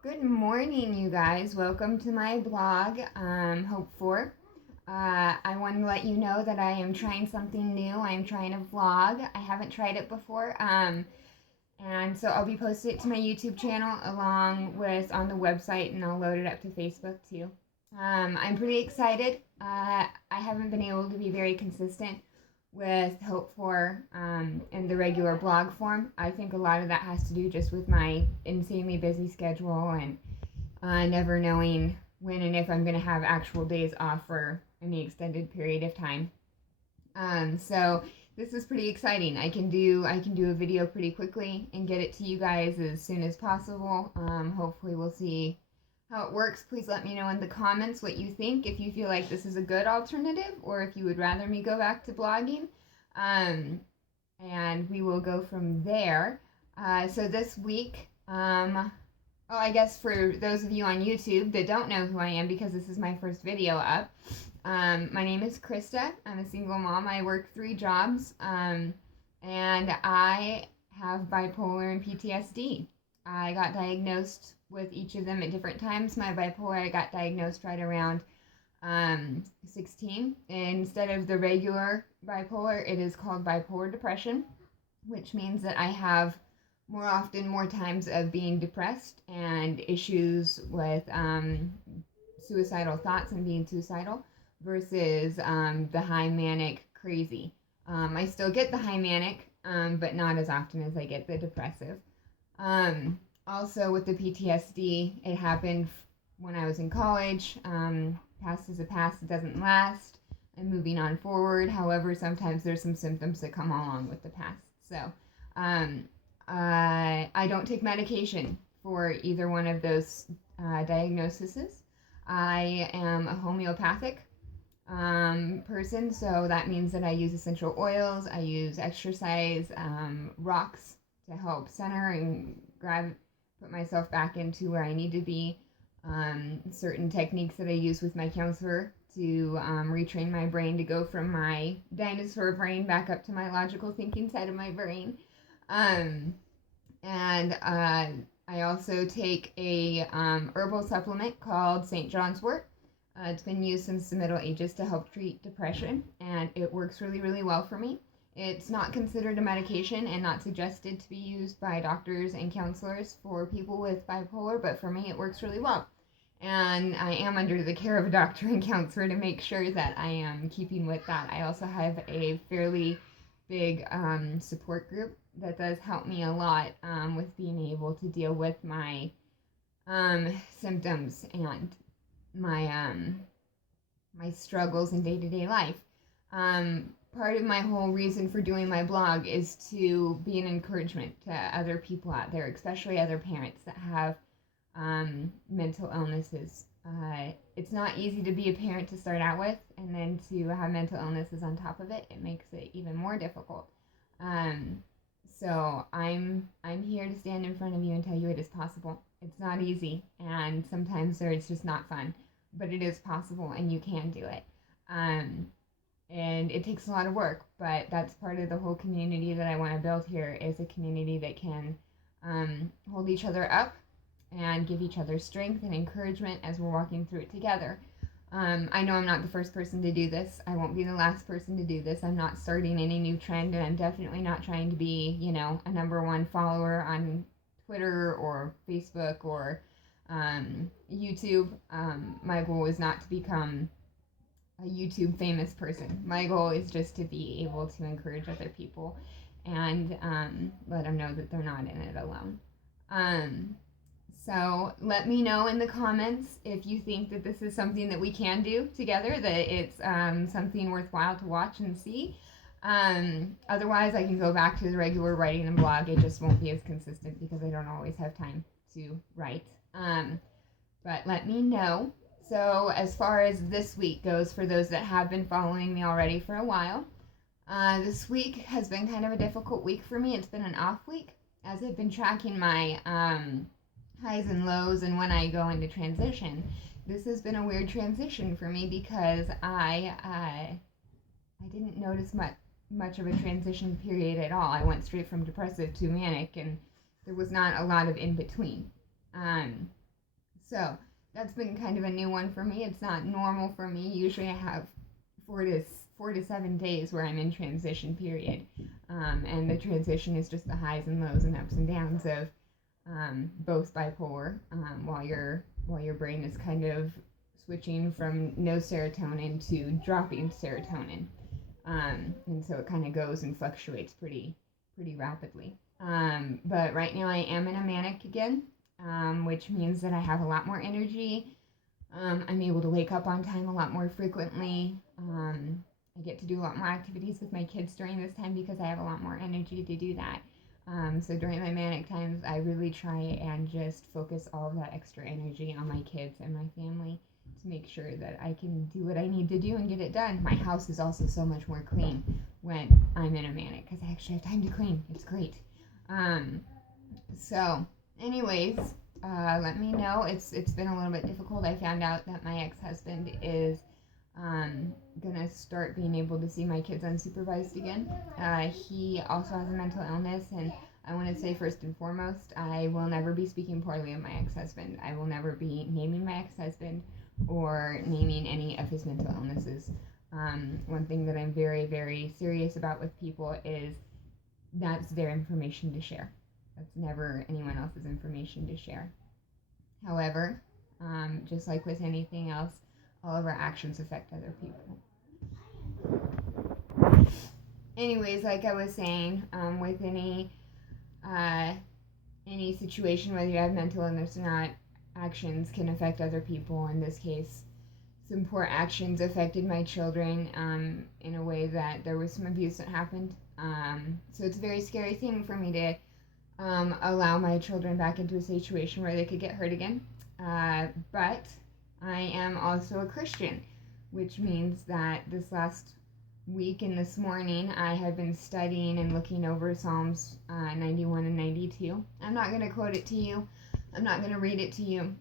Good morning, you guys. Welcome to my blog, Hope For. I want to let you know that I am trying something new. I am trying a vlog. I haven't tried it before. And so I'll be posting it to my YouTube channel along with on the website, and I'll load it up to Facebook too. I'm pretty excited. I haven't been able to be very consistent with Hope For in the regular blog form. I think a lot of that has to do just with my insanely busy schedule and never knowing when and if I'm going to have actual days off for any extended period of time. So this is pretty exciting. I can do a video pretty quickly and get it to you guys as soon as possible. Hopefully we'll see how it works. Please let me know in the comments what you think, if you feel like this is a good alternative or if you would rather me go back to blogging. And we will go from there. So this week, I guess for those of you on YouTube that don't know who I am, because this is my first video up, my name is Krista. I'm a single mom. I work 3 jobs, and I have bipolar and PTSD. I got diagnosed with each of them at different times. My bipolar, I got diagnosed right around 16. Instead of the regular bipolar, it is called bipolar depression, which means that I have more times of being depressed and issues with suicidal thoughts and being suicidal versus the high manic crazy. I still get the high manic, but not as often as I get the depressive. Also with the PTSD, it happened when I was in college. Past is a past, it doesn't last. I'm moving on forward. However, sometimes there's some symptoms that come along with the past. So I don't take medication for either one of those diagnoses. I am a homeopathic person, so that means that I use essential oils, I use exercise, rocks to help center and put myself back into where I need to be. Certain techniques that I use with my counselor to retrain my brain to go from my dinosaur brain back up to my logical thinking side of my brain. I also take a herbal supplement called St. John's wort. It's been used since the Middle Ages to help treat depression, and it works really, really well for me. It's not considered a medication and not suggested to be used by doctors and counselors for people with bipolar, but for me it works really well. And I am under the care of a doctor and counselor to make sure that I am keeping with that. I also have a fairly big support group that does help me a lot with being able to deal with my symptoms and my struggles in day-to-day life. Part of my whole reason for doing my blog is to be an encouragement to other people out there, especially other parents that have mental illnesses. It's not easy to be a parent to start out with, and then to have mental illnesses on top of it, it makes it even more difficult. So I'm here to stand in front of you and tell you it is possible. It's not easy, and sometimes it's just not fun, but it is possible, and you can do it. And it takes a lot of work, but that's part of the whole community that I want to build here, is a community that can hold each other up and give each other strength and encouragement as we're walking through it together. I know I'm not the first person to do this. I won't be the last person to do this. I'm not starting any new trend, and I'm definitely not trying to be, a #1 follower on Twitter or Facebook or YouTube. My goal is not to become a YouTube famous person. My goal is just to be able to encourage other people and let them know that they're not in it alone. So let me know in the comments if you think that this is something that we can do together, that it's something worthwhile to watch and see. Otherwise, I can go back to the regular writing and blog. It just won't be as consistent because I don't always have time to write. But let me know. So as far as this week goes, for those that have been following me already for a while, this week has been kind of a difficult week for me. It's been an off week as I've been tracking my highs and lows and when I go into transition. This has been a weird transition for me because I didn't notice much of a transition period at all. I went straight from depressive to manic, and there was not a lot of in between. So that's been kind of a new one for me. It's not normal for me. Usually I have 4 to 7 days where I'm in transition period. And the transition is just the highs and lows and ups and downs of both bipolar, while your brain is kind of switching from no serotonin to dropping serotonin, and so it kind of goes and fluctuates pretty rapidly. But right now I am in a manic again, which means that I have a lot more energy. I'm able to wake up on time a lot more frequently. I get to do a lot more activities with my kids during this time because I have a lot more energy to do that. So during my manic times, I really try and just focus all of that extra energy on my kids and my family to make sure that I can do what I need to do and get it done. My house is also so much more clean when I'm in a manic because I actually have time to clean. It's great. So anyways, let me know. It's been a little bit difficult. I found out that my ex-husband is gonna start being able to see my kids unsupervised again. He also has a mental illness, and I want to say first and foremost, I will never be speaking poorly of my ex-husband. I will never be naming my ex-husband or naming any of his mental illnesses. One thing that I'm very, very serious about with people is that's their information to share. That's never anyone else's information to share. However, just like with anything else, all of our actions affect other people. Anyways, like I was saying, with any situation, whether you have mental illness or not, actions can affect other people. In this case, some poor actions affected my children in a way that there was some abuse that happened. So it's a very scary thing for me to allow my children back into a situation where they could get hurt again. But I am also a Christian, which means that this last week and this morning I have been studying and looking over Psalms 91 and 92. I'm not going to quote it to you. I'm not going to read it to you.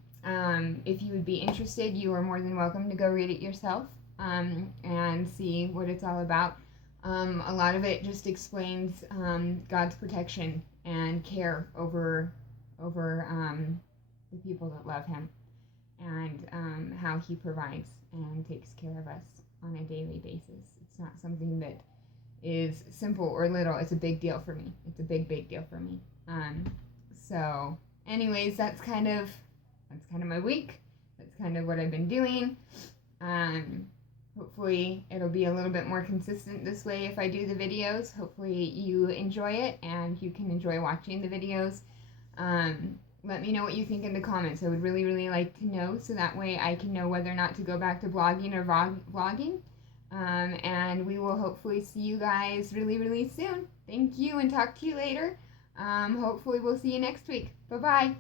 If you would be interested, you are more than welcome to go read it yourself and see what it's all about. A lot of it just explains God's protection and care over the people that love Him, and how He provides and takes care of us on a daily basis. It's not something that is simple or little. It's a big deal for me. It's a big deal for me. So anyways, that's kind of my week. That's kind of what I've been doing. Hopefully it'll be a little bit more consistent this way if I do the videos. Hopefully you enjoy it and you can enjoy watching the videos. Let me know what you think in the comments. I would really like to know, so that way I can know whether or not to go back to blogging or vlogging. And we will hopefully see you guys really soon. Thank you, and talk to you later. Hopefully we'll see you next week. Bye-bye.